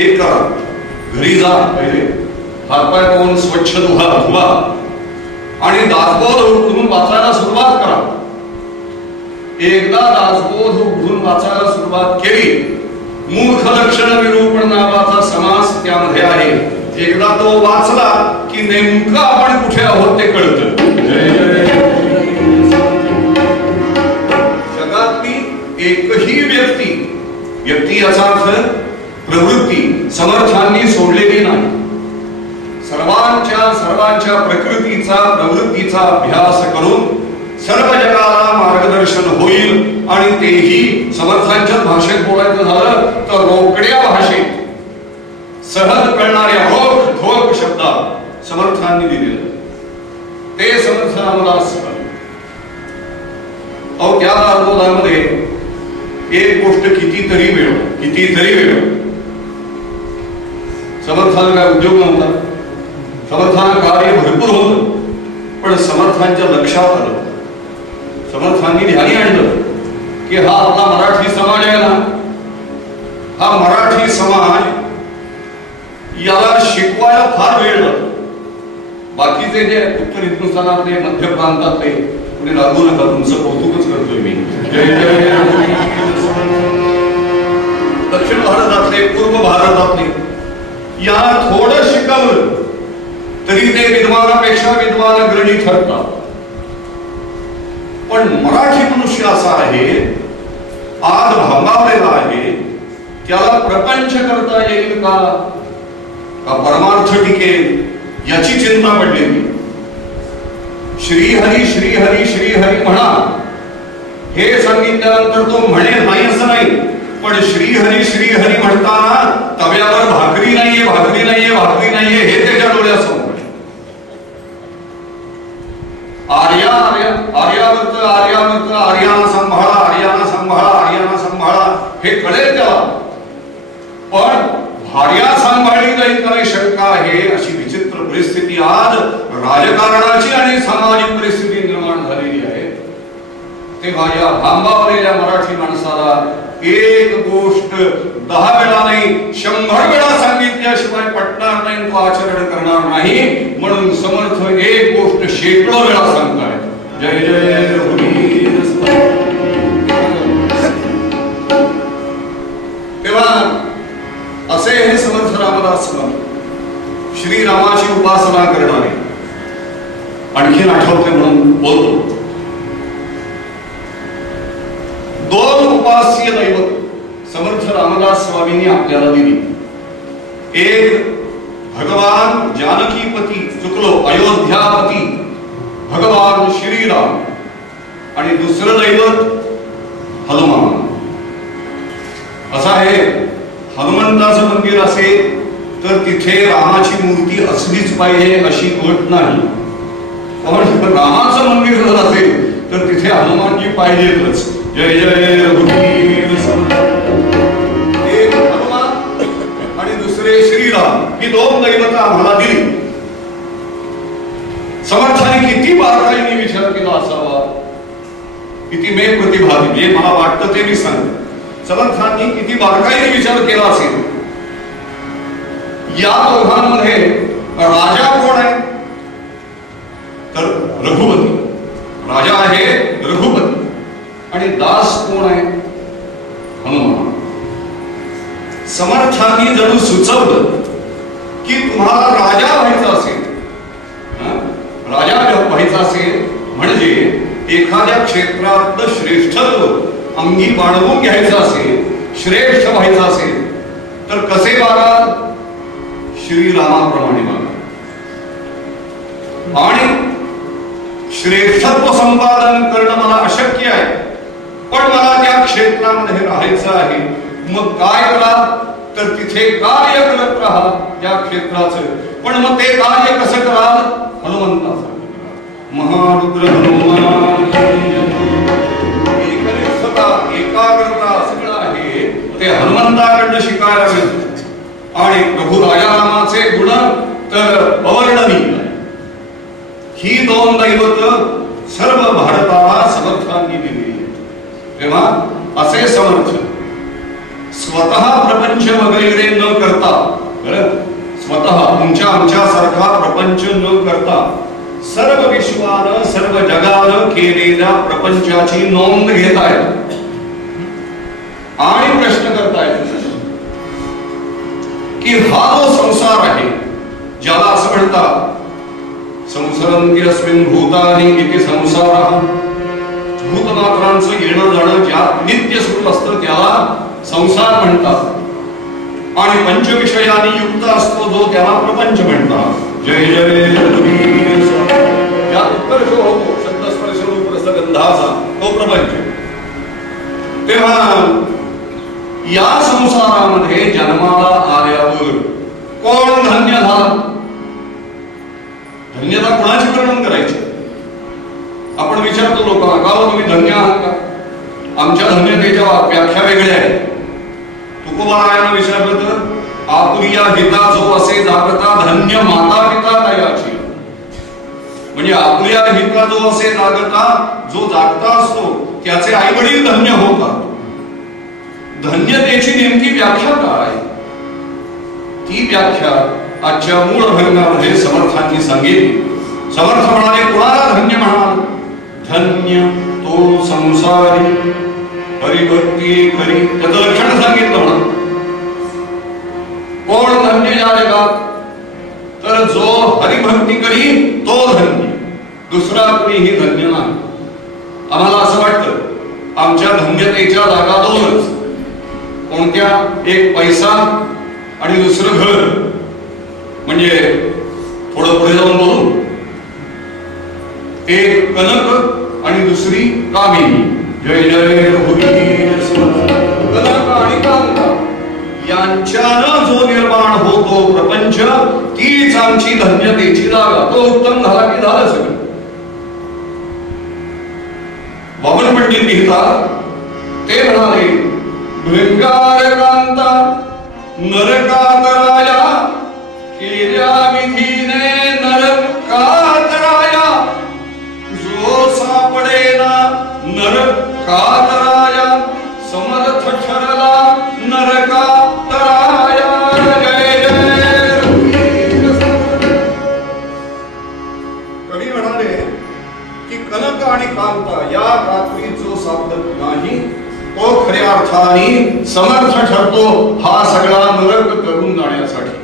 हे करा, घरी जा, पहिले हातपाय धुवून स्वच्छ धुवा आणि दासबोध उघडून वाचायला सुरुवात करा. एकदा दासबोध उघडून वाचायला सुरुवात केली, मूर्ख लक्षण विरूपण नावाचा समास त्यामध्ये आहे. एकदा तो वाचला की नेमकं आपण कुठे आहोत ते कळतं. जगातली एकही व्यक्ती याचा अर्थ प्रवृत्ती समर्थांनी सोडलेली नाही. सर्वांच्या प्रकृतीचा प्रवृत्तीचा अभ्यास करून सर्व जगाला मार्गदर्शन होईल. आणि तेही समर्थांच्या भाषेत बोलायचं झालं तर रोकड्या भाषेत सहज कळणाऱ्या रोख शब्दात समर्थांनी दिलेलं ते समर्थ रामदास. अहो त्या दासबोधामध्ये एक गोष्ट कितीतरी वेळ समर्थांना काय उद्योग नव्हता, समर्थांना कार्य भरपूर होतं, पण समर्थांच्या लक्षात आलं, समर्थांनी ध्यानी आणलं की हा आपला मराठी समाज आहे ना, हा मराठी समाज याला शिकवायला फार वेळ लागतो. बाकीचे जे उत्तर हिंदुस्थानातले मध्य प्रांतातले कुणी रागू नका, तुमचं कौतुकच करतोय मी. दक्षिण भारतातले पूर्व भारतातले या थोडं शिकवलं तरी ते विद्वानापेक्षा विद्वान अग्रणी ठरतात. पण मराठी मनुष्य असा आहे, आज भांबावलेला आहे, त्याला प्रपंच करता येईल का परमार्थ टिकेल याची चिंता पडलेली. श्रीहरी श्रीहरी श्रीहरी म्हणा हे सांगितल्यानंतर तो म्हणे नाही असं नाही, पण श्रीहरी श्रीहरी म्हणताना तव्यावर भाकरी नाहीये हे त्याच्या डोळ्यासमोर. आर्याना सांभाळा हे कळेल त्याला, पण भार्या सांभाळली नाही तर शंका आहे. अशी विचित्र परिस्थिती आज राजकारणाची आणि सामाजिक परिस्थिती निर्माण झालेली आहे. तेव्हा या भांबावलेल्या मराठी माणसाला एक गोष्ट 10 वेळा नाही 100 वेळा सांगितल्याशिवाय पटणार नाही, तो आचरण करणार नाही. म्हणून समर्थ एक गोष्ट शेकडो वेळा सांगतायत. जय जय रघुवीर. तेव्हा असे हे समर्थ रामदास श्रीरामाची उपासना करणारे. आणखीन आठवते म्हणून बोलतो. 2 उपास्य दैवत समर्थ रामदास स्वामींनी आपल्याला दिली. एक भगवान जानकीपती, अयोध्यापती भगवान श्रीराम, आणि दुसरं दैवत हनुमान. असं आहे, हनुमंताचं मंदिर असेल तर तिथे रामाची मूर्ती असलीच पाहिजे अशी अट नाही, पण रामाचं मंदिर जर असेल तर तिथे हनुमानजी पाहिजेतच. जय जय रघुवीर. एक हनुमान आणि दुसरे श्रीराम, ही 2 दैवत आम्हाला दिली. समर्थाने किती बारकाईने विचार केला असावा, किती मे प्रतिभा दिली, मला वाटतं ते मी सांगतो. समर्थांनी किती बारकाईने विचार केला असेल. या दोघांमध्ये राजा कोण आहे तर रघुपती, राजा आहे रघुपती, आणि दास कोण आहे हनुमान. समर्थांनी जणू सुचवलं की तुम्हाला राजा व्हायचं असेल, म्हणजे एखाद्या क्षेत्रातलं श्रेष्ठत्व अंगी बाळगून घ्यायचं असेल, श्रेष्ठ व्हायचं असेल तर कसे वागा, श्रीरामाप्रमाणे वागा. आणि श्रेष्ठत्व संपादन करणं मला अशक्य आहे, पण मला त्या क्षेत्रामध्ये राहायचं आहे. मग काय करा तर तिथे कार्य करत राहा त्या क्षेत्राचं. पण मग ते कार्य कसं कराल, हनुमंताचं. महारुद्र हनुमान एकनिष्ठता, एकाग्रता सगळं आहे ते हनुमंताकडनं शिकायला मिळतं. आणि प्रभू राजारामाचे गुण तर अवर्णनीय. ही 2 दैवत सर्व भारताला समर्थांनी दिली. तेव्हा असे समर्थ स्वतः प्रपंच वगैरे न करता करता सर्व विश्वानं सर्व जगानं केलेल्या प्रपंचाची नोंद घेतायत आणि प्रश्न करतायत की हा जो संसार आहे, ज्याला असं म्हणतात संसरन्ति अस्मिन् भूतानि इति संसारः, भूतमात्रांचं येणं जाणं ज्यात नित्य सुरू असतं त्याला संसार म्हणतात, आणि पंचविषयांनी युक्त असतो जो त्याला प्रपंच म्हणतात. जय जय या उत्कर्ष होतो शब्दस्पर्श रूप रसगंधाचा तो प्रपंच. तेव्हा या संसारामध्ये जन्माला आल्यावर कोण धन्य झाला? धन्यता कोणाची वर्णन करायची? आपण विचारतो लोकांना, का तुम्ही धन्य आहात का? आमच्या धन्यतेच्या व्याख्या वेगळ्या आहेत. तुकोबारायानं विचारलं तर आपुलिया हिता जो असे जागता धन्य माता पिता तयाची. म्हणजे आपुलिया हिता जो असे जागता, जो जागता असतो त्याचे आई वडील धन्य होतात. धन्यतेची नेमकी व्याख्या काय? ती व्याख्या आजच्या मूळ अभंगामध्ये समर्थांनी सांगितली. समर्थ म्हणाले, कोणाला धन्य म्हणाल? धन्य तो संसारी हरिभक्ती करी. त्याचं लक्षण सांगितलं म्हणा. कोण धन्य या जगात? तर जो हरिभक्ती करी तो धन्य, दुसरा कोणीही धन्य नाही. आम्हाला असं वाटतं आमच्या धन्यतेच्या जागा दोनच. कोणत्या? एक पैसा आणि दुसरं घर. म्हणजे थोडं पुढे जाऊन बोलू, एक कनक आणि दुसरी कामिनी. जय जय कनक आणि कांता यांच्यानं जो निर्माण होतो प्रपंच, तीच आमची धन्यतेची जागा. तो उत्तम झाला की झालं सगळं. वामन पंडित लिहितात, ते म्हणाले, भृंगार कांता नरकातराया केल्या विधीने नरकातराया, जो सापडेना नरकातराया समर्थ ठरला नरकातराया. जय जय. कवी म्हणाले की कनक आणि कांता या रात्री जो सापडत नाही तो खऱ्या अर्थाने समर्थ ठरतो हा सगळा नरक करून जाण्यासाठी.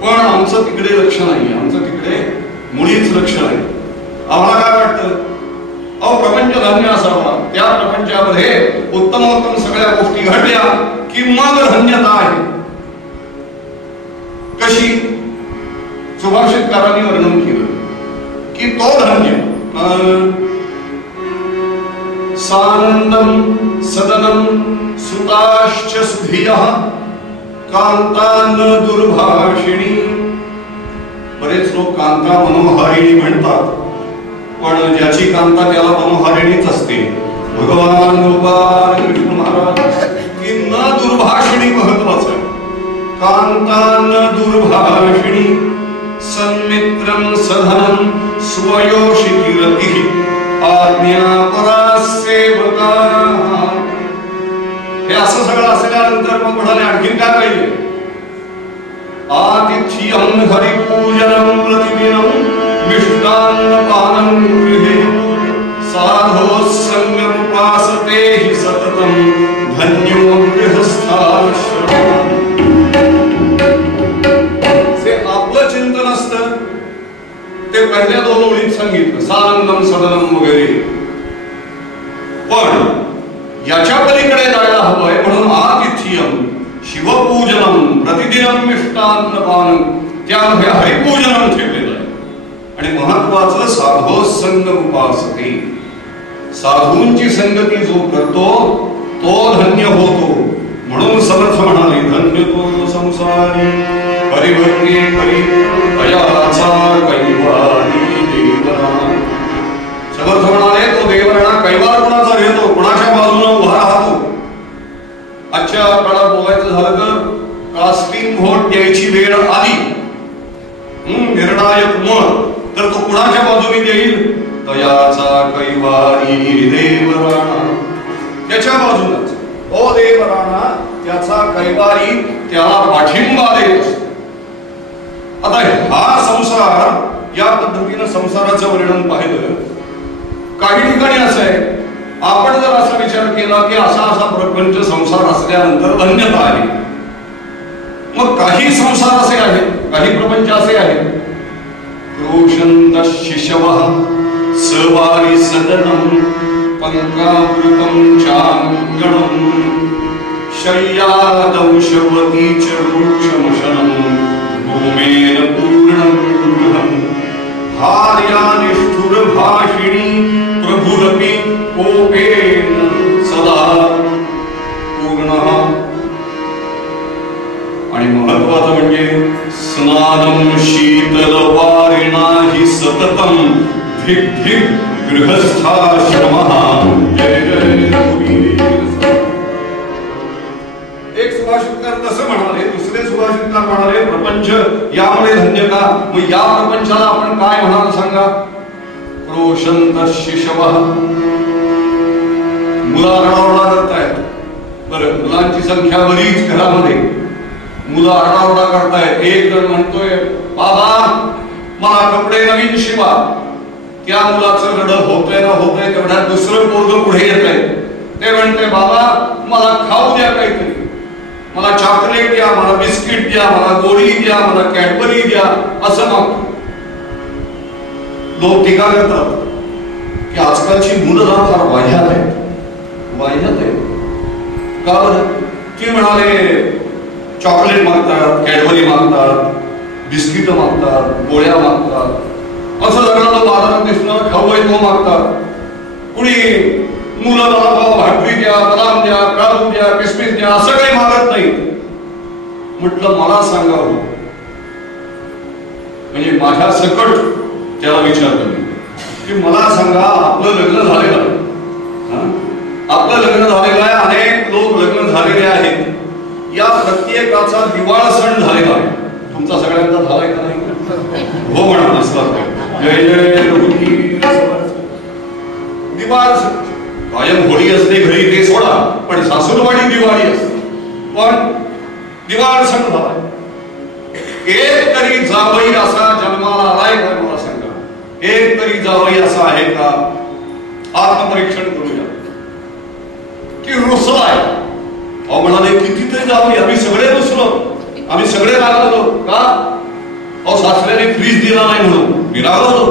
पण आमचं तिकडे लक्ष नाही. आमचं तिकडे मुळीच लक्ष नाही. आम्हाला काय वाटतं? प्रपंच धन्य असावा, त्या प्रपंचामध्ये उत्तमोत्तम सगळ्या गोष्टी घडल्या की मग धन्यता आहे. कशी? सुभाषितकारांनी वर्णन केलं की तो धन्य सानंदम सदनम सुताश्च सुधियः कांतान दुर्भाषिणी. बरेच लोक कांता मनोहारिणी म्हणतात, पण ज्याची कांता त्याला मनोहारिणीच असते. भगवान गोपाल कृष्ण महाराज की न दुर्भाषिणी महत्वाचं. कांतान दुर्भाषिणी सन्मित्रं सधनं स्वयोषिती रतिः आज्ञापरा सेवकाः. हे असं सगळं असल्यानंतर मग म्हणाले आणखी काय पाहिजे? आतिथ्यं हरिपूजनं प्रतिदिनं मिष्टान्नपानं गृहे साधो संगमुपासते हि सततं धन्यो गृहस्थाश्रमः. जे आपलं चिंतन असतं ते पहिल्या दोन ओळीत सांगितलं, सानंदम सदनम वगैरे. पण याच्या पलीकडे जायला हवंय म्हणून आतिथ्यम शिवपूजनम प्रतिदिनं मिष्टान्नपानं, त्यामध्ये हरिपूजनम ठेवलेलं आहे. आणि महत्वाचं साधो संगमुपासते, साधूंची संगती जो करतो तो धन्य होतो. म्हणून समर्थ म्हणाले, धन्य तो संसारी हरिभक्ती करी तयाचा कैवारी देवराणा. समर्थ म्हणाले, तो देवराणा कैवार कोणाचा घेतो? कोणाच्या बाजूने उभा राहतो? आजच्या काळात बोलायचं झालं तर कास्टिंग व्होट द्यायची वेळ आली, निर्णायक मत, तर तो कुणाच्या बाजूने देईल? तयाचा कैवारी देवराणा, त्याच्या बाजूनच. ओ देवराणा त्याचा कैवारी त्याला पाठिंबा देत असतो. आता हा संसार, या पद्धतीनं संसाराचं वर्णन पाहिलं. काही ठिकाणी असं आहे, आपण जर असा विचार केला की असा असा प्रपंच संसार असल्यानंतर धन्यता आली. मग काही संसार असे आहेत, काही प्रपंच असे आहेत. क्रोशंत शिशवः सवारी सदनं पंकावृतं चांगणं शय्यादंशवती च रूक्षमशनं भूमेन पूर्णं गृहं भार्या निष्ठुर भाषिणी प्रभुरपि कोपेन सदा पूर्णः. आणि महत्वाचं म्हणजे स्नानं शीतलवारिणा हि सततं धिक धिक गृहस्थाश्रमः. जय जय. एक सुभाषितकार तसं म्हणाले, दुसरे सुभाषितकार म्हणाले प्रपंच यामुळे धन्य का. मग या प्रपंचाला आपण काय म्हणाल सांगा. क्रोशंत शिशवः. मुलं आरडाओरडा करतायत. बरं, मुलांची संख्या बरीच घरामध्ये. मुलं आरडाओरडा करतायत. एक जण म्हणतोय बाबा मला कपडे नवीन शिवा. त्या मुलाचं रड होतंय ना होतंय तेवढ्यात दुसरं पोरगं पुढे येतंय. ते म्हणते बाबा मला खाऊ द्या काहीतरी, मला चॉकलेट द्या, मला बिस्किट द्या, मला गोळी द्या, मला कॅडबरी द्या, असं मागतो. लोक टीका करतात की आजकालची मुलं जरा फार वाह्यात आहेत. वाह्यात आहे का बरं. ती म्हणाले चॉकलेट मागतात, कॅडबरी मागतात, बिस्किट मागतात, गोळ्या मागतात, असं सगळं बाजारात दिसणार खाऊ आहे तो मागतात. कुणी मुलं मला भाकरी द्या, बदाम द्या, काजू द्या, किसमिस द्या, असं काही मागत नाही. म्हटलं मला सांगावं म्हणजे माझ्या सकट त्याला विचारलं की मला सांगा आपलं लग्न झालेलं आहे, आपलं लग्न झालेलं आहे, अनेक लोक लग्न झालेले आहेत, या प्रत्येकाचा दिवाळ सण झालेला आहे. तुमचा सगळ्यांचा झालाय का नाही. हो म्हणा नसला. जय जय दिवाळ सण. कायम होळी असते घरी ते सोडा, पण सासूरवाडी दिवाळी असते. पण दिवाळ सण झालाय. एक तरी जावई असा जन्माला आलाय का मला सांगा. एक तरी जावई असा आहे का. आत्मपरीक्षण करूया की रुसलाय. अहो म्हणाले कितीतरी जावई, आम्ही सगळे रुसलो, आम्ही सगळे रागावलो का. अहो सासऱ्याने फ्रीज दिला नाही म्हणून मी रागावलो,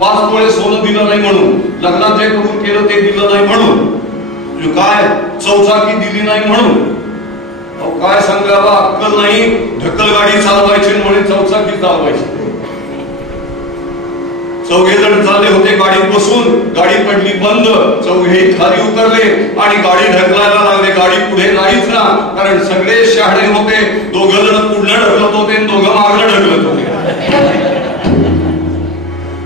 5 तोळे सोनं दिलं नाही म्हणून, लग्नात जे करून केलं ते दिलं नाही म्हणून, काय चौचाकी दिली नाही म्हणून. अहो काय सांगावा, अक्कल नाही. ढकल गाडी चालवायची म्हणून चौचाकी चालवायची. चौघे जण चालले होते गाडीत बसून, गाडी पडली बंद, चौघे खाली उतरले आणि गाडी ढकलायला लागले. गाडी पुढे नाहीच ना, कारण सगळे शहाणे होते. दोघं जण पुढे ढकलत होते, दोघं मागं ढकलत होते.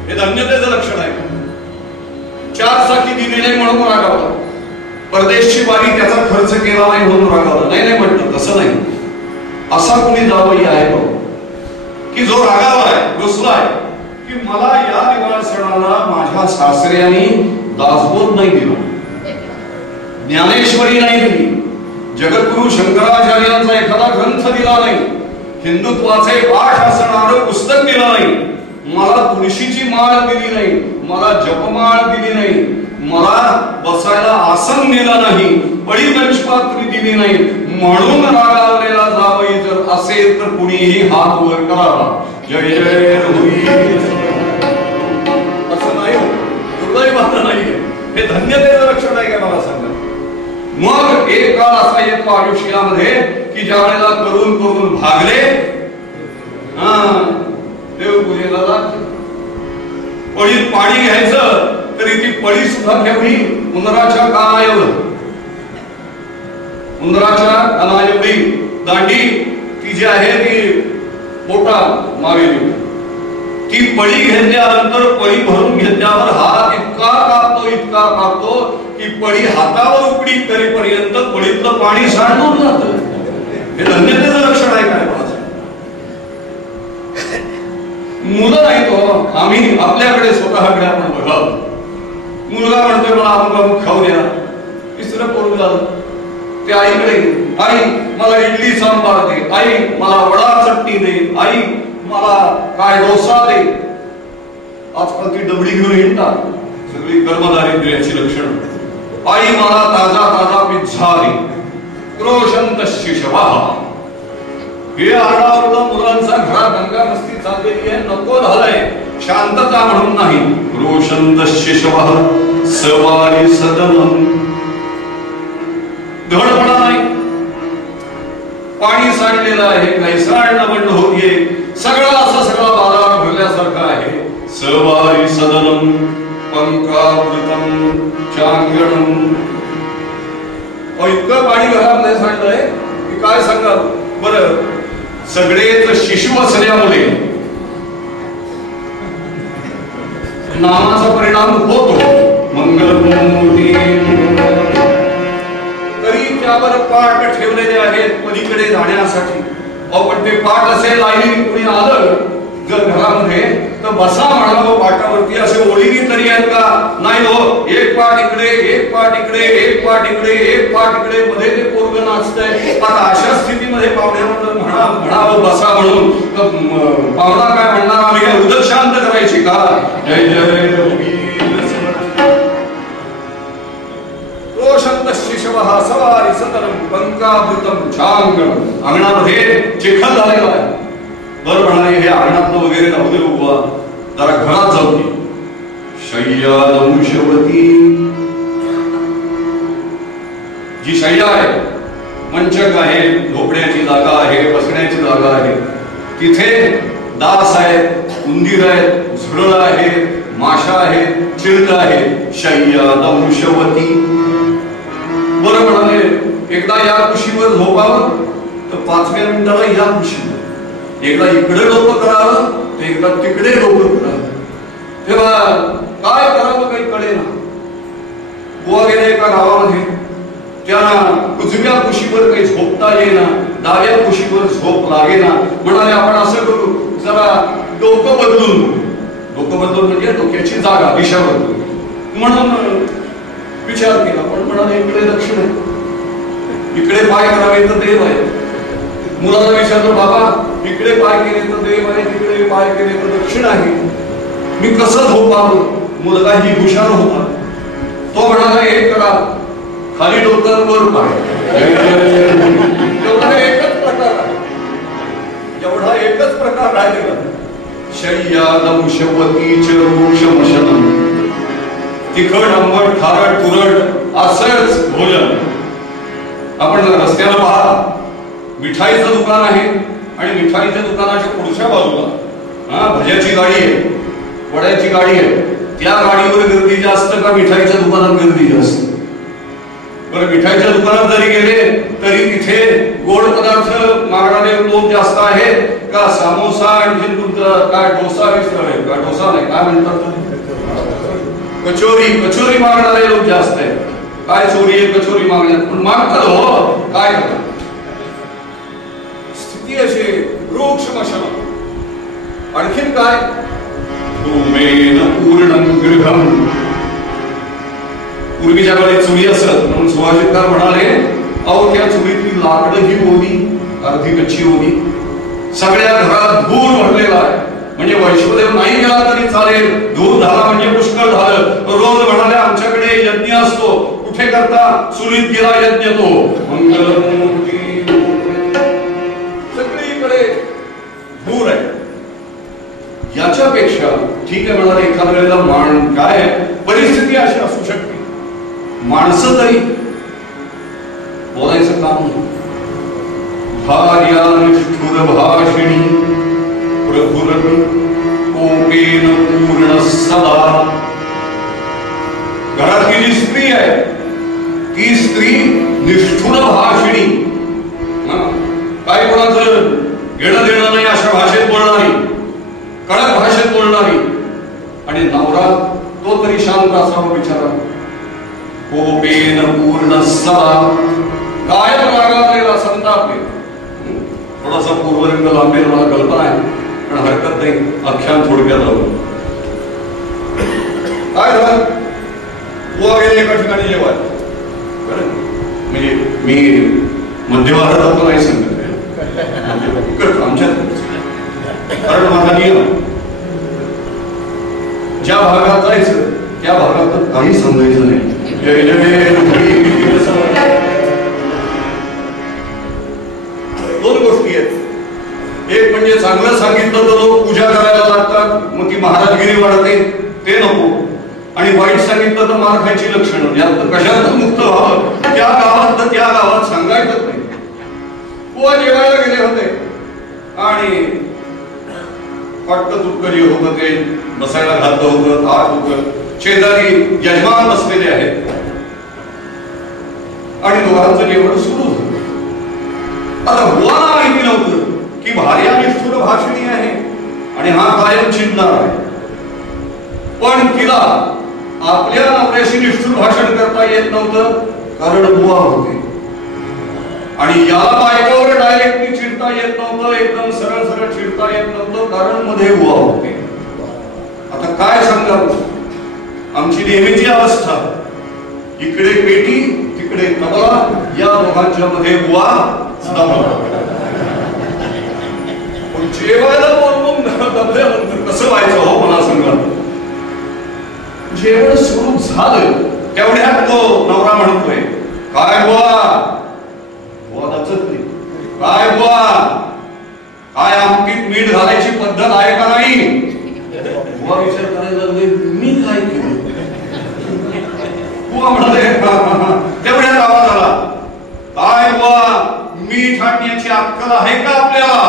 हे धन्यतेचं लक्षण आहे. 4 चाकी दिली नाही म्हणून रागावला, परदेशची वारी त्याचा खर्च केला नाही म्हणून रागावला. नाही नाही म्हटलं तसं नाही. असा कुणी जावई आहे की जो रागावलाय, रुसलाय की मला या दिवाळ सणाला माझ्या सासऱ्याने दासबोध नाही दिला, ज्ञानेश्वरी नाही दिली, जगद्गुरु शंकराचार्यांचा एखादा ग्रंथ दिला नाही, हिंदुत्वाचे पाठ असणारं पुस्तक दिलं नाही, मला तुळशीची माळ दिली नाही, मला जपमाळ दिली नाही, मला बसायला आसन दिलं नाही, पळी पंचपात्री दिली नाही, म्हणून रागावलेला जावई जर असेल तर कुणीही हात वर करावा. जय जय असं नाही, दुर्दैवाचं नाही. हे धन्यतेचं लक्षण आहे का मला सांगा. मग एक काळ असा येतो आयुष्यामध्ये की ज्या वेळेला करून करून भागले, देवपूजेला लागते. पळीत पाणी घ्यायचं तरी ती पळी सुद्धा केवढी, उंदराच्या काना एवढं, उंदराच्या काना एवढी दांडी ती जी आहे ती मोठा मावेली. ती पळी घेतल्यानंतर पळी भरून घेतल्यावर हात इतका कापतो की पळी हातावर उपडी करीपर्यंत पळीतलं पाणी सांडून जातं. हे धन्यतेचं लक्षण आहे काय. मुलं नाही तो, आम्ही आपल्याकडे स्वतःकडे आपण बघावं. मुलगा म्हणतोय मला आपण खाऊ द्या, तिसरं पोरग झालं ते आईकडे, आई मला इडली सांबार दे, आई मला वडा चटणी दे, आई मला काय डोसा दे. आजकाल ती डबडी घेऊन येतात सगळी कर्मदारिद्र्याची लक्षणं. आई मला ताजा ताजा पिझ्झा दे. क्रोशंत शिशवः. हे आरडाओरडा मुलांचा घरात दंगा मस्ती चाललेली आहे, नको झालंय. शांतता म्हणून नाही. क्रोशंत शिशवः सवारी सदनम. धडपडा नाही. पाणी सांडलेलं आहे, काही सांडणं बंद होतीये. सगळं बाजार भरल्यासारखं आहे. सवारी सदनम पंकावृतम चांगणम. इतकं पाणी घरामध्ये सांडलंय की काय सांगा बरं. सगळेच शिशु असल्यामुळे नामाचा परिणाम होतो. मंगलमूर्ती. तरी त्यावर पाट ठेवलेले आहेत पलीकडे जाण्यासाठी. पण ते पाट असे लाईनी कुणी आलं जर घरामध्ये तर बसा म्हणावं पाटावरती. असे ओळीनी तरी आहेत का? नाही हो. एक पाट इकडे, एक पाट इकडे, एक पाट इकडे, एक पाट इकडे, मध्ये ते पोरग नाचतंय. आता अशा स्थितीमध्ये पाहुण्यावर म्हणावं बसा म्हणून पाहुणा काय म्हणणार? आम्ही काय उदर शांत करायची का? जय जय रोशंत शिशवः सवारी सतरम पंकावृतम चांगणम. अंगणामध्ये चिखल झालेला आहे. बरं म्हणाले हे अंगणातलं वगैरे राहू दे उभा, जरा घरात जाऊ दे. शय्या दंशवती. जी शय्या आहे, मंचक आहे, झोपण्याची जागा आहे, बसण्याची जागा आहे, तिथे दास आहेत, उंदीर आहेत, झुरळ आहे, माशा आहे, चिरड आहे. शय्या दंशवती. बरं म्हणाले एकदा या कुशीवर झोपावं तर 5व्या मिनिटाला या कुशीवर. एकदा इकडे डोकं करावं तर एकदा तिकडे डोकं करावं. तेव्हा काय करावं काही कळेना. बुवा गेले एका गावामध्ये. त्यांना उजव्या कुशीवर काही झोपता येईना, डाव्या कुशीवर झोप लागेना. म्हणाले आपण असं करू, जरा डोकं बदलून. डोकं बदलून म्हणजे डोक्याची जागा, दिशा बदलून. म्हणून विचार केला. पण म्हणाले इकडे दक्षिण आहे, इकडे पाय करावे तर देव आहे. मुलाला विचारलं बाबा इकडे पाय केले तर देव आहे, तिकडे पाय केले तर दक्षिण आहे, मी कसं झोपावं? मुलगा ही हुशार होता. तो म्हणाला एक करा, खाली डोकं वर पाय. एवढा एकच प्रकार आहे, एवढा एकच प्रकार राहिलेला. शय्या दंशवतीच वृक्षमशनम. तिखट आंबट खारट तुरट असंच भोजन. आपण रस्त्याला पहा, मिठाईचं दुकान आहे आणि मिठाईच्या दुकानाच्या पुढच्या बाजूला भज्याची गाडी आहे, वड्याची गाडी आहे. त्या गाडीवर गर्दी जास्त का मिठाईच्या दुकानात गर्दी जास्त? बरं मिठाईच्या दुकानात जरी गेले तरी तिथे गोड पदार्थ मागणारे लोक जास्त आहेत का समोसा आणि तुमचं काय डोसा विसरले का? डोसा नाही काय म्हणतात, कचोरी मागणारे लोक जास्त आहेत. काय चोरी आहे कचोरी मागण्यात, पण मागतात हो. काय करतात? स्थिती अशी वृक्षमशनम. आणखीन काय? धूमेन पूर्णं गृहम्. पूर्वीच्या काळी चुली असत म्हणून सुभाषितकार म्हणाले अहो त्या चुलीतली लाकडं ही ओली, अर्धी कच्ची ओली. सगळ्या घरात धूर भरलेला आहे. म्हणजे वैश्वदेव नाही गेला तरी चालेल, धूर झाला म्हणजे पुष्कळ झालं. रोज म्हणाले आमच्याकडे यज्ञ असतो. कुठे करता? चुलीत गेला यज्ञ तो. मंगलमूर्ती. सगळीकडे धूर आहे. याच्यापेक्षा ठीक आहे म्हणाले एखाद्या वेळेला मान काय परिस्थिती अशी असू शकते, माणसं तरी बोलायचं काम नाही. भार्या निष्ठुर भाषिणी प्रभुरन कोपेन पूर्ण सदा. घरातली जी स्त्री आहे ती स्त्री निष्ठुर भाषिणी. काय कोणाचं घेणं देणं नाही अशा भाषेत बोलणारी, कडक भाषेत बोलणारी. आणि नवरा तो तरी शांत असावा बिचारा. कोपेन पूर्ण सदा. कायम रागावलेला संताप. थोडासा पूर्वरंग लांबेल मला कल्पना आहे पण हरकत नाही, आख्यान थोडक्यात लावलं. काय झालं? बुवा गेले एका ठिकाणी जेवाय. म्हणजे मी मध्य भारतातलं नाही सांगत, आमच्यात. कारण तर काही समजायचं नाही. जय जय दोन गोष्टी आहेत. एक म्हणजे चांगलं सांगितलं तर लोक पूजा करायला लागतात, मग ती महाराजगिरी वाढते, ते नको. आणि वाईट सांगितलं तर मार खायची लक्षणं. यात कशात मुक्त व्हावं, त्या गावात तर त्या गावात सांगायचंच नाही. बुवा जेवायला गेले होते आणि पटकन तुटकं जे होतं ते बसायला घातलं होतं, ताट होतं, शेजारी यजमान बसलेले आहेत आणि दोघांचं जेवण सुरू होतं. आता बुवाला माहिती नव्हतं की भार्या निष्ठुर भाषणी आहे आणि हा कायम चिडणार आहे. पण तिला आपल्या नवऱ्याशी निष्ठुर भाषण करता येत नव्हतं, कारण बुवा होते. आणि याला बायकोवर डायरेक्टली चिडता येत नव्हतं, एकदम सरळ सरळ चिडता येत नव्हतं, कारण मध्ये बुवा होते. आता काय सांगावं, आमची नेहमीची अवस्था, इकडे पेटी तिकडे तबला, या दोघांच्या मध्ये बुवा दबला. पण जेवायला बोलवून दबल्यानंतर कसं व्हायचं हो मला सांगा. जेवण सुरू झालं तेवढ्यात तो नवरा म्हणतोय, काय बुवा काय बुवा, काय आमटीत मीठ घालायची पद्धत आहे का नाही. बुवा विचार करायला लागले, मी काय केलं. बुवा म्हणाले, तेवढ्यात आवाज आला, काय बुवा मीठ आणण्याची अक्कल आहे का आपल्याला.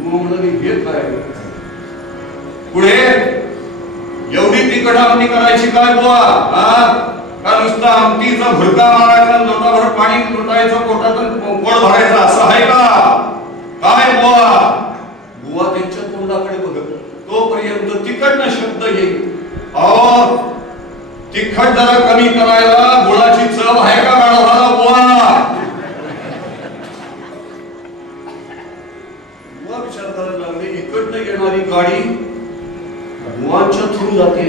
बुवा म्हणाले, हे काय. पुढे एवढी तिखट आमटी करायची काय बुवा, का नुसतं आमटीचा भुरका मारायचा, लोटाभर पाणी लुटायचं, पोटातून पोट भरायचं, असं आहे का काय बुवा. बुवा त्यांच्या तोंडाकडे बघत तोपर्यंत तिखट शब्द येईल. अहो तिखट जरा कमी करायला गुळाची चव आहे का गाढवाला बुवा. बुवा विचार करायला लागले, इकडनं येणारी गाडी बुवांच्या थ्रू जाते,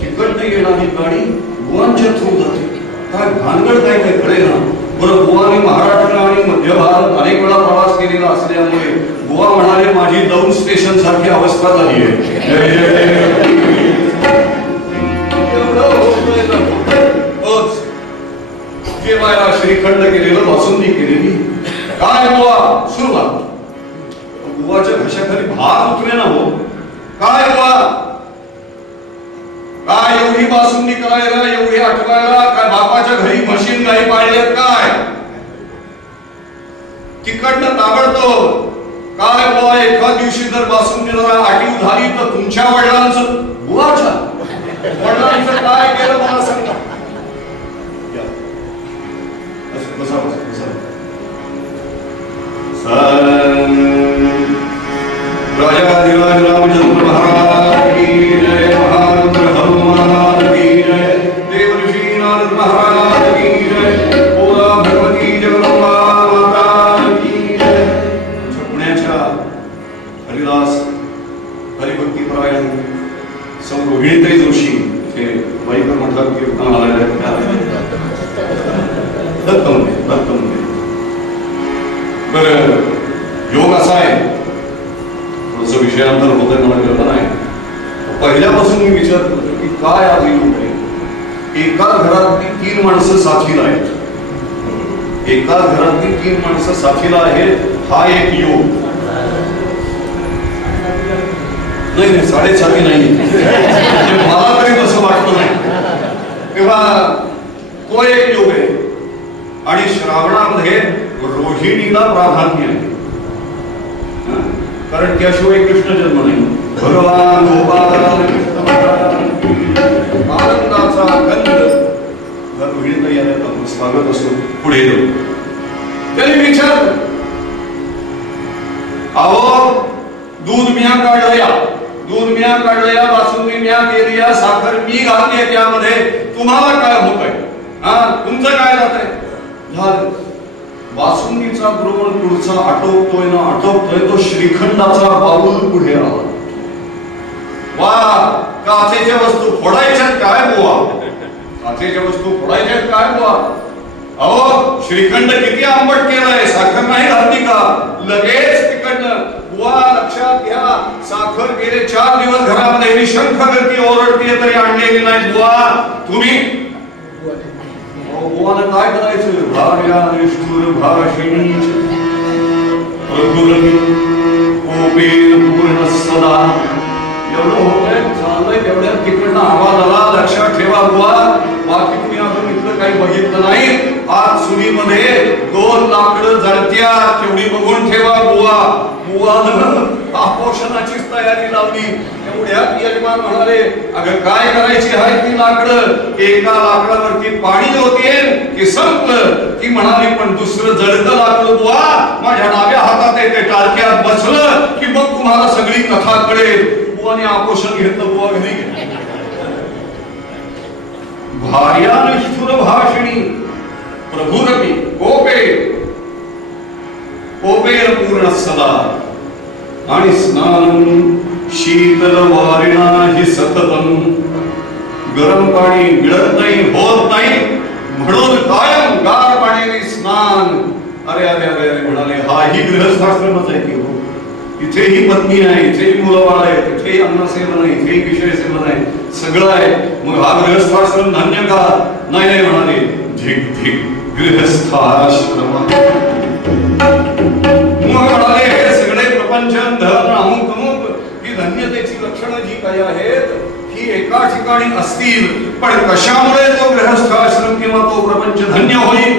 तिकडनं येणारी गाडी बुवांच्या थ्रू जाते. काय भानगड काय काय कळेना. बरं बुवाने महाराष्ट्र आणि मध्य भारत अनेक वेळा प्रवास केलेला असल्यामुळे बुवा म्हणाले, माझी दौंड स्टेशन सारखी अवस्था झाली आहे. जेवायला श्रीखंड केलेलं, बासुंदी केलेली, काय बुवा सुरुवात. बुवाच्या घशाखाली भात उतरे ना हो. काय बुवा, काय एवढी बासुंदी करायला, एवढी आठवायला, काय बापाच्या घरी मशीन गाई पाळल्यात काय. तिकडनं ताबडतोब, काय बुवा एका दिवशी जर बासुंदी जरा आटीव झाली तर तुमच्या वडिलांचं, बुवाच्या वडिलांचं काय केलं मला सांगा. राजाधिराज रामचंद्र महाराज की जय, महारुद्र हनुमान की जय, देवर्षि नारद महाराज की जय, बोला भगवती जगदंबा माता की जय. पुण्याच्या हरिदास हरिभक्तीपरायण सौ रोहिणीताई जोशी हे वाईकर मठात कीर्तन आलेले दत्तमध्ये. बरं योग असा आहे, थोडंसं विषयांतर होत आहे मला कळलं नाही. पहिल्यापासून मी विचार करतो की काय आज योग आहे. एकाच घरातली 3 माणसं साथीला आहेत, एकाच घरातली 3 माणसं साथीला आहेत, हा एक योग. नाही नाही 7.5 नाही मला तरी तसं वाटतं नाही. तेव्हा तो एक योग आहे. आणि श्रावणामध्ये रोहिणीला प्राधान्य आहे, कारण त्याशिवाय कृष्ण जन्म नाही. भगवान आनंदाचा गंध रोहिणीताई यांना स्वागत असतो. पुढे त्यांनी विचार, अहो दूध म्या काढलया, बासुंदी म्या केली, साखर मी घातली त्यामध्ये, तुम्हाला काय होत आहे, तुमचं काय जात आहे. बासुंदीचा द्रोण पुढचा आटोपतोय ना आटोपतोय, तो श्रीखंडाचा बाऊल पुढे आला. वा, काचेच्या वस्तू फोडायच्यात काय बुवा, काचेच्या वस्तू फोडायच्यात काय बुवा. अहो श्रीखंड किती आंबट केलाय, साखर नाही घातली का. लगेच तिकडनं बुवा लक्षात घ्या, साखर गेले 4 दिवस घरामध्ये शंख करती ओरडतीये तरी आणलेली नाही बुवा तुम्ही. बुवानं काय करायचं? भार्या निष्ठुर भाषिणी प्रभुरवी कोपेन पूर्ण सदा. एवढं होतंय चाललंय तेवढ्या तिकडनं आवाज आला. लक्षात ठेवा बुवा, बाकी तुम्ही अजून इथलं काही बघितलं नाही. आज चुलीमध्ये 2 लाकडं जळत्यात तेवढी बघून ठेवा बुवा. बुवानं आपोषणाचीच तयारी लावली. एवढ्यात यजमान म्हणाले, अगं काय करायची आहे ती लाकडं? एका लाकडावरती पाणी होते की संपलं. ती म्हणाली, पण दुसरं जळतं लाकड बुवा माझ्या डाव्या हातात आहे, ते टाळक्यात बसलं की मग तुम्हाला सगळी कथा कळेल. बुवाने आपोषण घेतलं. बुवा घरी गेले. भार्या निष्ठुर भाषिणी प्रभुरवी कोपे कोपेन पूर्ण सदा. आणि स्नान शीतल वारिणा हि सततम. गरम पाणी मिळत नाही, होत नाही, म्हणून कायम गार पाण्याने स्नान. अरे अरे अरे अरे म्हणाले, हाही गृहस्थाश्रमच आहे की हो. इथेही पत्नी आहे, इथेही मुलं बाळ आहे, तिथेही अन्नसेवन आहे, इथेही विषय सेवन आहे, सगळं आहे. मग हा गृहस्थाश्रम धन्य का? नाही नाही म्हणाले, धिक धिक गृहस्थाश्रम. मग म्हणाले, हे सगळे प्रपंचन धन अमुक अमुक ही धन्यतेची लक्षणं जी काही आहेत ही एका ठिकाणी असतील, पण कशामुळे तो गृहस्थाश्रम किंवा तो प्रपंच धन्य होईल?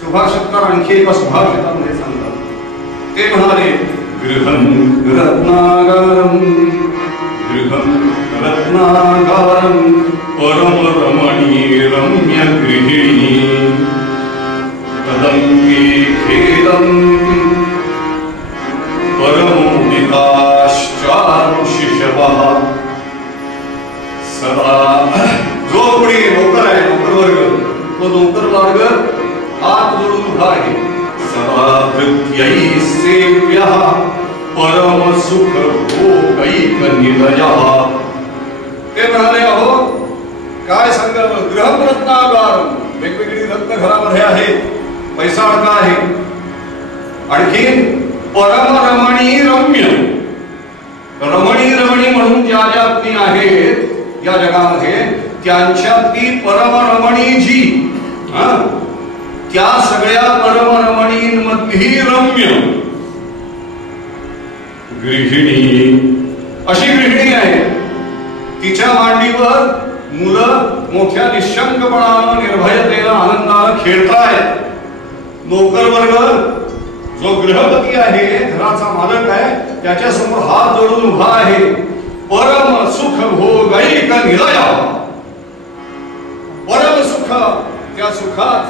सुभाषितकार आणखी एका सुभाषितामध्ये सांगतात. ते म्हणाले, गृहं रत्नागारं गृहं रत्नागारं परम रमणी रम्य गृहिणी तदंगी खेदंती परमोदिताश्चारु शिशवः. सदा जो कोणी नोकर आहे, नोकर वर्ग, तो नोकर वर्ग हात जोडून उभा आहे. सदा भृत्यै सेव्यः परम सुख भोगैक निलयः. ते म्हणाले, अहो काय सांगावं, गृहरत्नागार, वेगवेगळी रत्न घरामध्ये आहे, पैसा अडका आहे. आणखी परम रमणी रम्य. रमणी रमणी म्हणून ज्या ज्या पत्नी आहेत या जगामध्ये, त्यांच्यातली परम रमणी जी, त्या सगळ्या परम रमणींमधली रम्य गृहिणी अशी गृहिणी आहे. तिच्या मांडीवर मुलं मोठ्या निशंकपणानं निर्भयतेनं आनंदानं खेळतायत. नोकर वर्ग जो गृहपती आहे, घराचा मालक आहे, त्याच्या समोर हात जोडून उभा आहे. परम सुख भोगैक निलय. परम सुख, त्या सुखात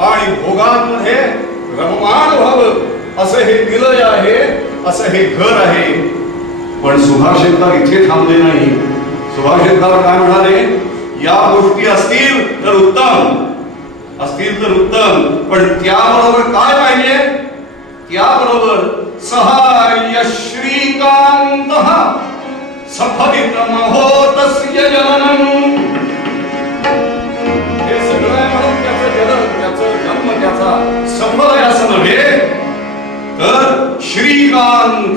आणि भोगांमध्ये रममाण व्हावं असं हे निलय आहे, असं हे घर आहे. पण सुभाषितकार इथे थांबले नाही. सुभाषितकार काय म्हणाले, या गोष्टी असतील तर उत्तम, असतील तर उत्तम, पण त्याबरोबर काय पाहिजे? त्याबरोबर सहाय्य श्रीकांतः सफलितम होतस्य जननम. हे सगळं म्हणून त्याचं जन्म, त्याचं जन्म, त्याचा सफल आहे असं नव्हे, तर श्रीकांत.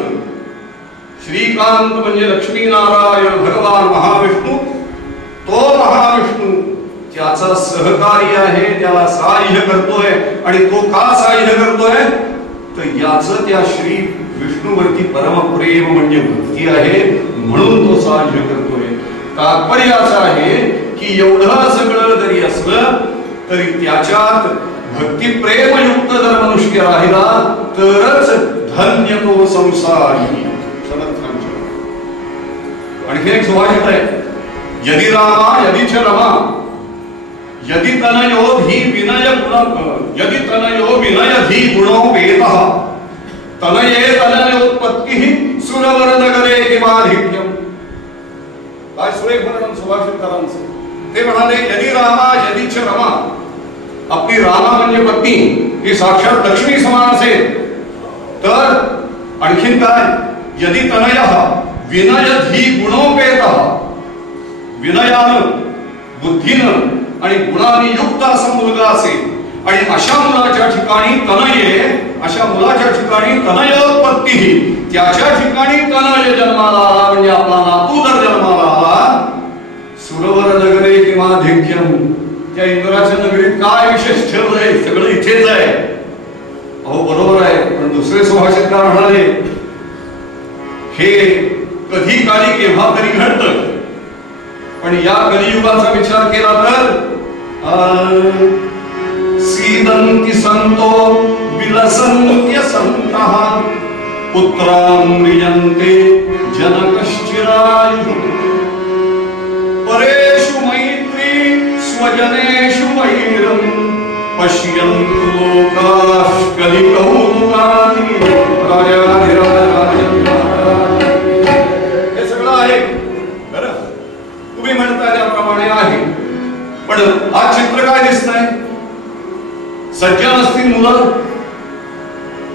श्रीकांत म्हणजे लक्ष्मीनारायण भगवान महाविष्णू. तो महाविष्णू त्याचा सहकारी आहे, त्याला सहाय्य करतोय. आणि तो का सहाय्य करतोय? तर याचं त्या श्री विष्णूवरती परमप्रेम म्हणजे भक्ती आहे, म्हणून तो सहाय्य करतोय. तात्पर्य असं आहे की एवढं सगळं जरी असलं तरी त्याच्यात भक्ती प्रेमयुक्त जर मनुष्य राहिला तरच धन्य तो संसारी. आणखी एक सुभाषित आहे, यदि रामा यदि च रमा यदि तनयो धी विनय यदि तनयो विनय धी गुणो वेदः तनये तनयोत्पत्तिः सुरवर नगरे किमाधिक्यम. काय सुरेख वर्णन सुभाषितकारांचं. ते म्हणाले, यदि रामा यदि च रमा. आपली रामा म्हणजे पत्नी ही साक्षात लक्ष्मी समान असेल तर आणखीन काय, यदि तनयः विनय धी गुणोपेतः. विनयानं, बुद्धीनं आणि गुणांनी युक्त असा मुलगा असेल आणि अशा मुलाच्या ठिकाणी तनये, अशा मुलाच्या ठिकाणी तनयोत्पत्ती, त्याच्या ठिकाणी तनय जन्माला आला म्हणजे आपला नातू जर जन्माला आला. सुरवर नगरे किंवा धिक्यम, त्या इंद्राच्या नगरीत काय विशेष ठेवलंय, सगळं इथेच आहे. अहो बरोबर आहे, पण दुसरे सुभाषितकार म्हणाले हे कधी काळी केव्हा तरी घडतं, पण या कलियुगाचा विचार केला तर सीदंती संतो विलसन्त्य संतः पुत्राम्रियन्ते जनकश्चिरायुः परेषु मैत्री स्वजनेषु वैरम् पश्यन्तु लोकाः कलिकौतुकानि. हे सगळं आहे बरं, तुम्ही म्हणता त्याप्रमाणे आहे, पण आज चित्र काय दिसतंय? सज्जन असतील मुलं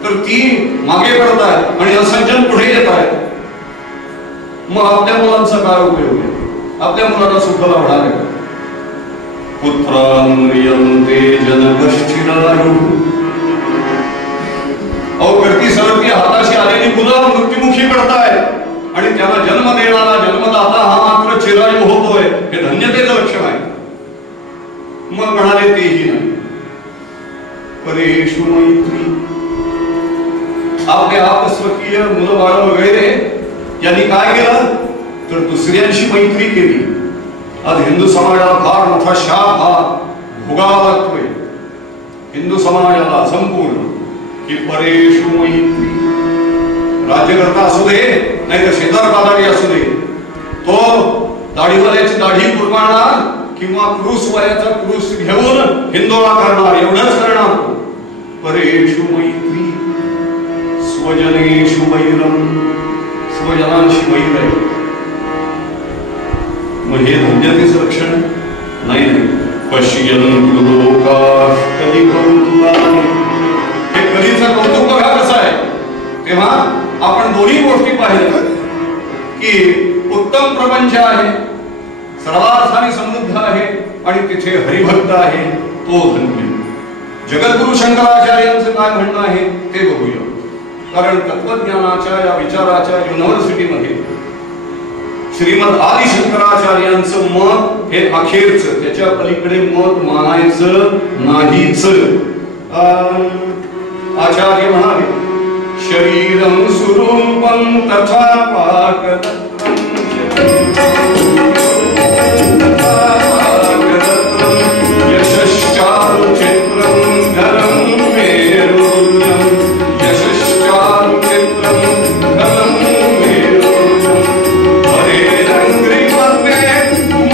तर ती मागे पडत आहेत आणि असज्जन पुढे येत आहेत. मग आपल्या मुलांचा काय उपयोग आहे? आपल्या मुलांना सुख लावणार आहे? पुत्रान्रियन्ते जनकश्चिरायुः. अहो करती सरती हाताशी आलेली मुलं मृत्युमुखी पडतायत आणि त्याला जन्म देणारा जन्मदाता हा मात्र चिरायू होतोय. हे धन्यतेचं लक्षण आहे. मग म्हणाले तेही नाही. परेषु मैत्री, आपले आपस्वकीय मुलं बाळ वगैरे यांनी काय केलं तर दुसऱ्यांशी मैत्री केली. आज हिंदू समाजाला फार मोठा शाप हा भोगावा लागतोय. हिंदू समाजाला संपूर्ण की परेषु मैत्री. राज्यकर्ता असू दे नाही तर शेजार पादाडी असू दे, तो दाढीवाल्याची दाढी कुरबाडणार किंवा क्रूस वयाचा क्रूस घेऊन हिंदोळा करणार, एवढंच करणार. परेषु मैत्री स्वजनेषु वैरम, स्वजनांशी वैर आहे. मग हे धन्यतेचं लक्षण नाही. पश्यन्तु लोकाः कलिकौतुकानि. हे कलीचं कौतुक बघा कसं आहे. तेव्हा आपण दोन्ही गोष्टी पाहिल्या की उत्तम प्रपंच आहे, सर्वार्थाने समृद्ध आहे आणि तिथे हरिभक्त आहे, तो धन्य. जगद्गुरु शंकराचार्यांचं काय म्हणणं आहे ते बघूया. कारण तत्वज्ञानाच्या या विचाराच्या युनिव्हर्सिटीमध्ये श्रीमद आदि शंकराचार्यांचं मत हे अखेरचं, त्याच्या पलीकडे मत मानायचं नाहीच. आचार्य म्हणाले शरीरं स्वरूपं तथा पाकतत्रं यशश्चारु चित्रं धरं मेरुल्यं, यशश्चारु चित्रं धरं मेरुल्यं, हरेरङ्घ्रिवर्णे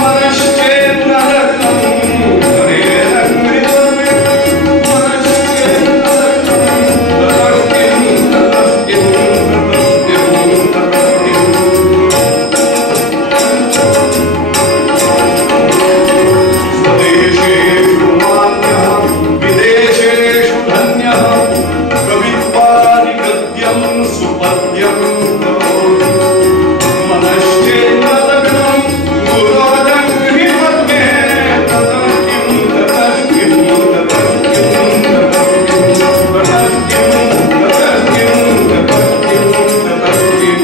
मनश्चेन्नरकं, हरेरङ्घ्रिवर्णे मनश्चेन्नरकं, ततस्किं ततस्किं ततस्किं ततस्किं. स्वदेशेषु मान्यः विदेशेषु धन्यः कवित्वादि गद्यं सुपद्यं करोति. मनश्चेन्नलग्नं गुरोदङ्घ्रिवर्णे ततस्किं ततस्किं ततस्किं ततस्किं ततस्किं ततस्किं.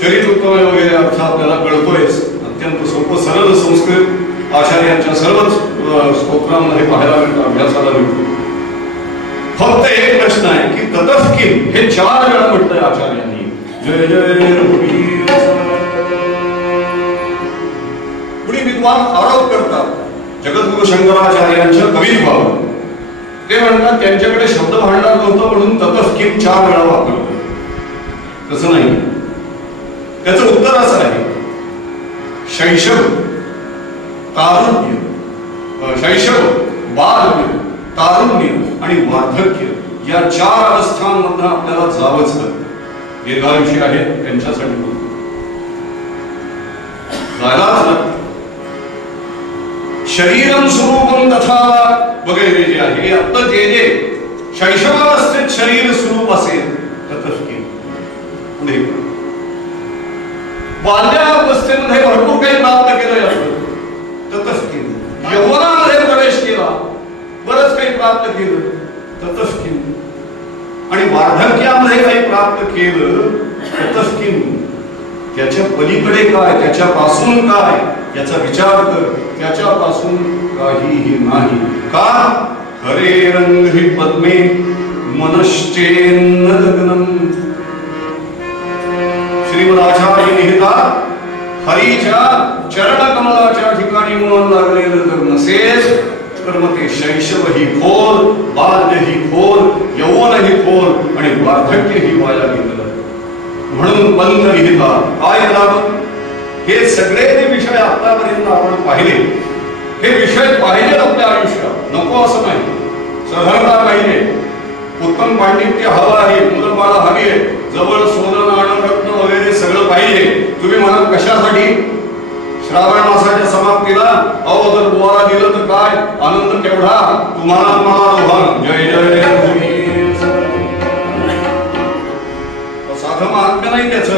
शरीर उत्तम वगैरे अर्थ आपल्याला कळतोयच. अत्यंत सोपं सरळ संस्कृत आचार्यांच्या सर्वच स्तोत्रांमध्ये पाहायला मिळतं, अभ्यासाला मिळतो. फक्त एक प्रश्न आहे की ततस्किं हे 4 वेळा म्हटलंय आचार्यांनी. जय जय रघुवीर. कुणी विद्वान आरोप करतात जगद्गुरु शंकराचार्यांच्या कवित्वावर. ते म्हणतात त्यांच्याकडे शब्द भांडार नव्हतं म्हणून ततस्किं 4 वेळा वापरलं. तसं नाही. त्याचं उत्तर असं आहे शैशव, तारुण्य, शैशव, बालव्य, तारुण्य आणि वार्धक्य या 4 अवस्थांमधून आपल्याला जावंच लागतं. दीर्घायुषी आहेत त्यांच्यासाठी जायलाच लागतं. शरीरं स्वरूपं तथा वगैरे जे आहे आता जे शैशवावस्थेत शरीर स्वरूप असेल ततस्किं. पुढे बाल्यावस्थेमध्ये भरपूर काही प्राप्त केलं जातं ततस्किं. यौवनामध्ये बरंच काही प्राप्त केलं ततच किम, आणि वार्धक्यामध्ये काही प्राप्त केलं ततच किम, त्याच्या पलीकडे काय, त्याच्यापासून काय याचा विचार कर, त्याच्यापासून काहीही नाही. का हरे रंग हि पद्मे मनश्चेन्न लग्नम. श्रीमदाचार्य लिहितात, हरीच्या चरण कमलाच्या ठिकाणी मन लागलेलं जर नसेल तर मग ते शैशव ही खोल, बाल्य ही खोल, यौवन ही खोल आणि वार्धक्य ही वाया गेलेलं. म्हणून पंत लिहितात काय लाभ, हे सगळे जे विषय आतापर्यंत आपण पाहिले, हे विषय पाहिले आपल्या आयुष्यात, नको असं नाही, सहजता पाहिजे, उत्तम पांडित्य हवं आहे, मुलबाळ हवी आहे, जवळ सोनं नाणं रत्न वगैरे सगळं पाहिजे. तुम्ही म्हणा कशासाठी, श्रावण मासाच्या समाप्तीला अहो जर बुवाला दिलं तर काय आनंद केवढा, तुम्हाला मला दोघां जय जय. साधं महात्म्य नाही, त्याचं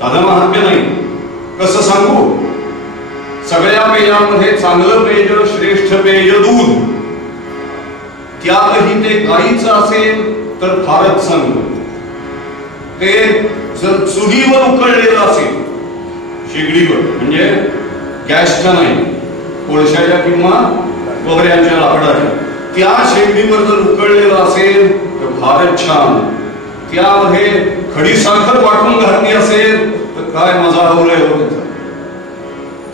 साधं महात्म्य नाही. कसं सांगू, सगळ्या पेयामध्ये चांगलं पेय, श्रेष्ठ पेय दूध, त्यातही ते गाईचं असेल तर फारच चांगलं. ते जर चुलीवर उकळलेलं असेल, शेगडीवर म्हणजे गॅसच्या नाही, कोळशाच्या किंवा कोहऱ्यांच्या लाकडाच्या, त्या शेगडीवर जर उकळलेलं असेल तर फारच छान. त्यामध्ये खडीसाखर वाटून घातली असेल तर काय मजा आवडे हो.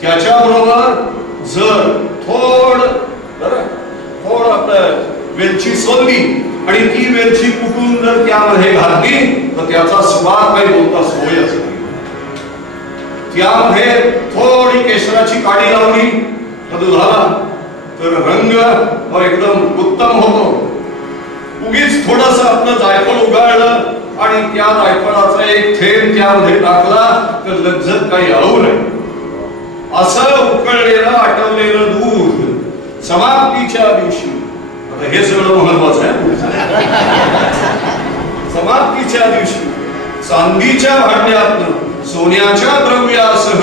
त्याच्याबरोबर जर थोड आपलं वेलची सोलली आणि ती वेलची कुटून जर त्यामध्ये घातली तर त्याचा स्वाद काही बोलता सोय असतो. त्यामध्ये थोडी केशराची काडी लावली दुधाला तर रंग एकदम उत्तम होतो. उगीच थोडस आपलं जायफळ उगाळलं आणि त्या जायफळाचा एक थेंब त्यामध्ये टाकला तर लज्जत काही अळू नाही. असं उकळलेलं आटवलेलं दूध समाप्तीच्या दिवशी, आता हे सगळं महत्वाचं आहे, समाप्तीच्या दिवशी चांदीच्या भांड्यातनं सोन्याच्या द्रव्यासह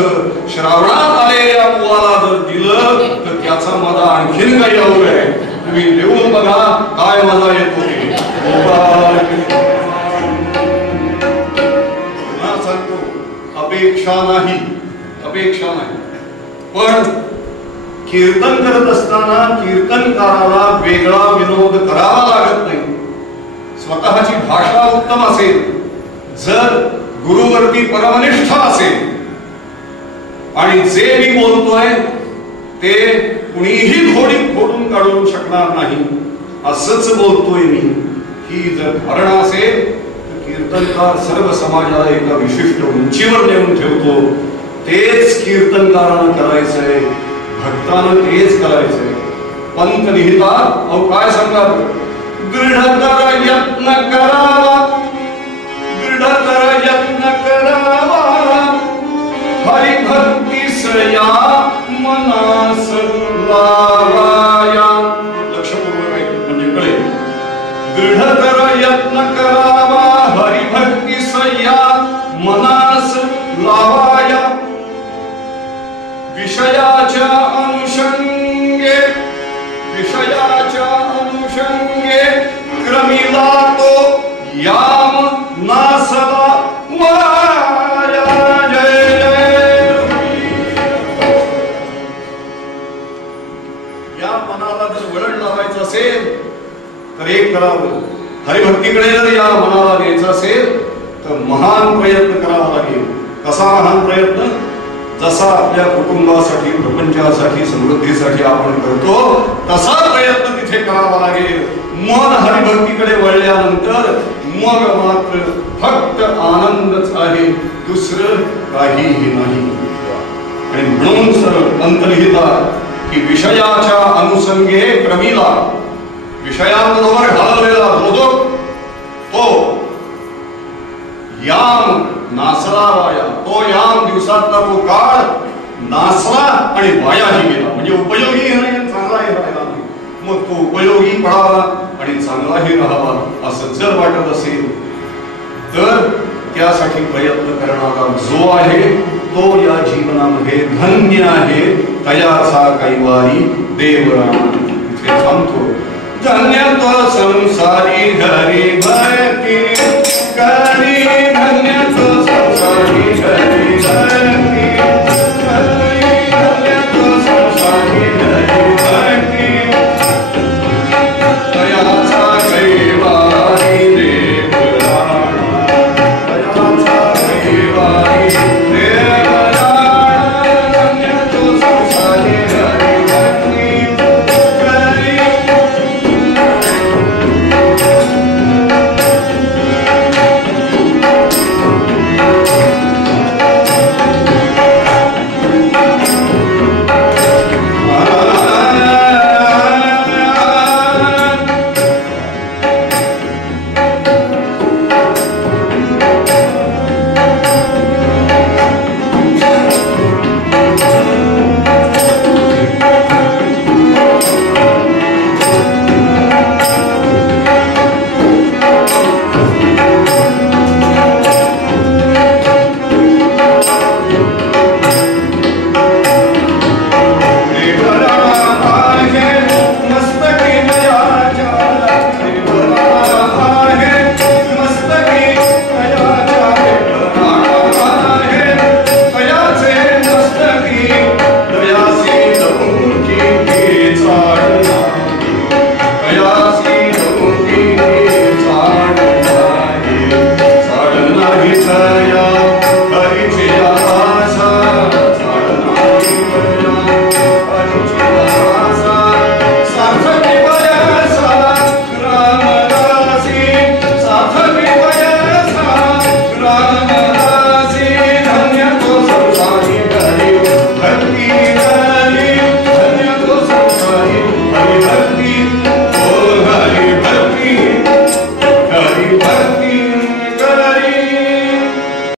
श्रावणात आलेल्या बुवाला जर दिलं तर त्याचा मजा आणखीन काही अवघड आहे. तुम्ही देऊन बघा काय मजा येतो. सांगतो अपेक्षा नाही, अपेक्षा नाही. पण कीर्तन करत असताना कीर्तनकाराला वेगळा विनोद करावा लागत नाही. स्वतःची भाषा उत्तम असेल, जर गुरुवरती परमनिष्ठ असेल आणि जे मी बोलतोय ते कुणीही खोडून काढू शकणार नाही असंच बोलतोय मी, ही जर धारणा असेल तर कीर्तनकार सर्व समाजाला एका विशिष्ट उंचीवर नेऊन ठेवतो. तेच कीर्तनकारानं करायचंय, भक्तानं तेच करायचंय. पंत लिहितात, अहो काय सांगतात, दृढतर यत्न करावा, दृढतर यत्न करावा, हरिभक्तीस या मनास लावाया. लक्षपूर्वक ऐकून म्हणजे कळेल. दृढतर यत्न करावा, हरिभक्तीस या मनास लावाया, विषयाच्या अनुषंगे, विषयाच्या अनुषंगे क्रमिला तो याम नासला वाया. जय जय. या मनाला जर वळण लावायचं असेल तर एक करावं, हरिभक्तीकडे जर या मनाला द्यायचं असेल तर महान प्रयत्न करावा लागेल. कसा महान प्रयत्न, जसा आपल्या कुटुंबासाठी, प्रपंचासाठी, समृद्धीसाठी आपण करतो तसा प्रयत्न तिथे करावा लागेल. मन हरिभक्तीकडे वळल्यानंतर मग मात्र फक्त आनंदच आहे, दुसरं काहीही नाही. आणि म्हणून सरळ पंत लिहितात की विषयाच्या अनुषंगे क्रमीला, विषयांबरोबर घालवलेला तो याम नासला वाया, तो याम दिवसातला तो काळ नासला आणि वायाही गेला. म्हणजे उपयोगी नाही, चांगलाही राहिला नाही. मग तो उपयोगी पडावा आणि चांगलाही राहावा असं जर वाटत असेल तर त्यासाठी प्रयत्न करणारा जो आहे तो या जीवनामध्ये धन्य आहे. तयाचा कैवारी देवराम. इथे थांबतो. धन्यत्व संसारी हरी भक्ती करी धन्यत्व संसारी हरी भक्ती